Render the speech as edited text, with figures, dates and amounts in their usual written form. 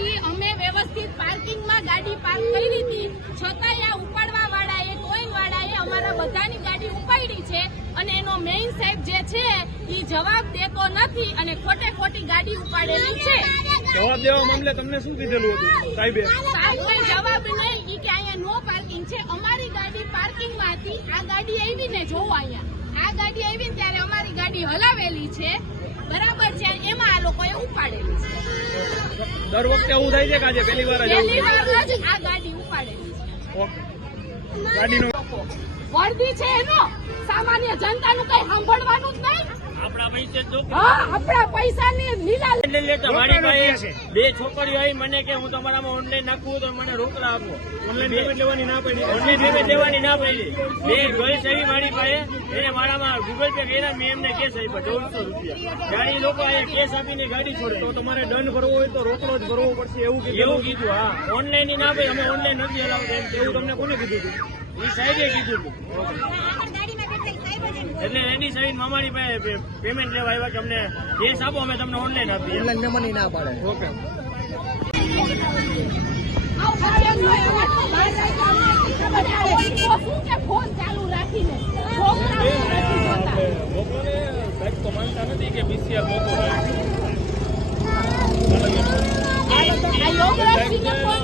પછી અમે વ્યવસ્થિત પાર્કિંગમાં ગાડી પાર્ક કરી હતી, છતાંય આ ઉપાડવા વાળાએ ટોઈંગ વાળાએ અમારા બધાની ગાડી ઉપાડી છે અને એનો મેઇન સાહેબ જે છે એ જવાબ દેતો નથી અને ખોટે ખોટી ગાડી ઉપાડેલી છે. જવાબ દેવા મામલે તમને શું કીધેલું હતું સાહેબે? સાહેબ કોઈ જવાબ નહીં, ઈ કે અહીંયા નો પાર્કિંગ છે. અમારી ગાડી પાર્કિંગમાં હતી, આ ગાડી આવી ને જોવો અહીંયા આ ગાડી આવી ને ત્યારે અમારી ગાડી હલાવેલી છે, બરાબર છે, એમાં આ લોકોએ ઉપાડેલી છે. દર વખતે એવું થાય છે કે આજે પહેલી વાર જ આ ગાડી ઉપાડેલી છે. ગાડીનો વર્દી છે એનો, સામાન્ય જનતાનું કઈ સાંભળવાનું જ નહીં. આપણા પૈસે આપણા પૈસાની લીલા લેતા મારી પાસે 2 છોકરીઓ આવી મને કે હું તમારામાં ઓનલાઈન નાખવું તો મને રોકડા આપો. ઓનલાઈન પેમેન્ટ લેવાની ના પડી. ઓનલાઈન પેમેન્ટ દેવાની ના પડી. 2 ગર્લ્સ આવી મારી પાસે, એને મારામાં ગૂગલ પે કર્યા, મેં એમને કેસ આપ્યા 1400 રૂપિયા. ગાડી લોકો અહીંયા કેસ આપીને ગાડી છોડે. તો તમારે દંડ ભરવો હોય તો રોકડો જ ભરવો પડશે એવું એવું કીધું. હા, ઓનલાઈન ના ભાઈ અમે ઓનલાઈન નથી હલાવતા એમ. એવું તમને કોને કીધું હતું? એ સાહેબે કીધું હતું. એટલે એની સાહેબ મામાની પાસે પેમેન્ટ લેવા આવ્યા કે અમને કેસ આપો, અમે તમને ઓનલાઈન આપીએ. ઓનલાઈન મેમની ના પાડે. ઓકે. ફોન ચાલુ રાખીને લોકોને સાહેબ તો માનતા નથી કે PCR મોટો યોગરાજસિંહને ફોન